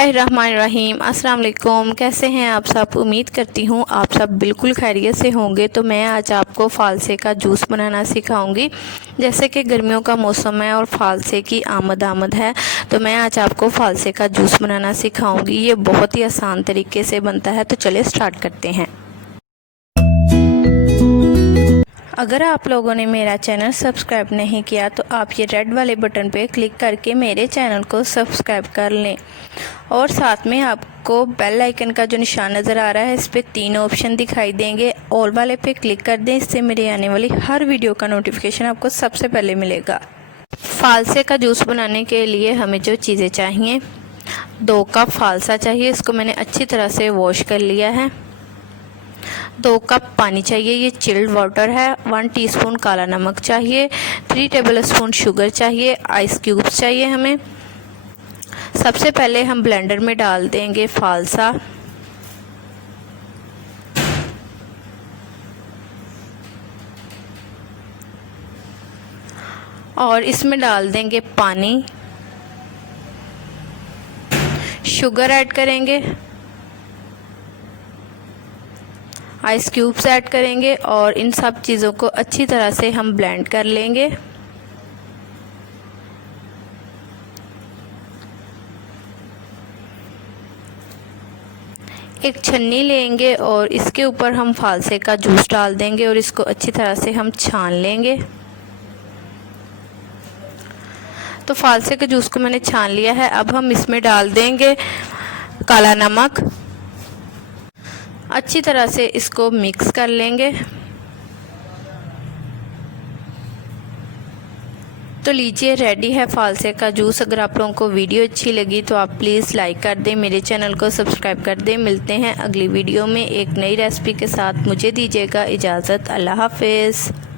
बिस्मिल्लाहिर्रहमानिर्रहीम। अस्सलाम वालेकुम। कैसे हैं आप सब? उम्मीद करती हूँ आप सब बिल्कुल खैरियत से होंगे। तो मैं आज आपको फ़ालसे का जूस बनाना सिखाऊंगी। जैसे कि गर्मियों का मौसम है और फ़ालसे की आमद है, तो मैं आज आपको फ़ालसे का जूस बनाना सिखाऊंगी। ये बहुत ही आसान तरीके से बनता है। तो चलिए स्टार्ट करते हैं। अगर आप लोगों ने मेरा चैनल सब्सक्राइब नहीं किया तो आप ये रेड वाले बटन पे क्लिक करके मेरे चैनल को सब्सक्राइब कर लें और साथ में आपको बेल आइकन का जो निशान नज़र आ रहा है, इस पर 3 ऑप्शन दिखाई देंगे। ऑल वाले पे क्लिक कर दें, इससे मेरे आने वाली हर वीडियो का नोटिफिकेशन आपको सबसे पहले मिलेगा। फ़ालसे का जूस बनाने के लिए हमें जो चीज़ें चाहिए, 2 कप फ़ालसा चाहिए। इसको मैंने अच्छी तरह से वॉश कर लिया है। 2 कप पानी चाहिए, ये चिल्ड वाटर है। 1 टीस्पून काला नमक चाहिए। 3 टेबलस्पून शुगर चाहिए। आइस क्यूब्स चाहिए हमें। सबसे पहले हम ब्लेंडर में डाल देंगे फ़ालसा। और इसमें डाल देंगे पानी, शुगर ऐड करेंगे, आइस क्यूब्स ऐड करेंगे और इन सब चीज़ों को अच्छी तरह से हम ब्लेंड कर लेंगे। एक छन्नी लेंगे और इसके ऊपर हम फ़ालसे का जूस डाल देंगे और इसको अच्छी तरह से हम छान लेंगे। तो फ़ालसे के जूस को मैंने छान लिया है। अब हम इसमें डाल देंगे काला नमक। अच्छी तरह से इसको मिक्स कर लेंगे। तो लीजिए, रेडी है फ़ालसे का जूस। अगर आप लोगों को वीडियो अच्छी लगी तो आप प्लीज़ लाइक कर दें, मेरे चैनल को सब्सक्राइब कर दें। मिलते हैं अगली वीडियो में एक नई रेसिपी के साथ। मुझे दीजिएगा इजाज़त। अल्लाह हाफ़िज़।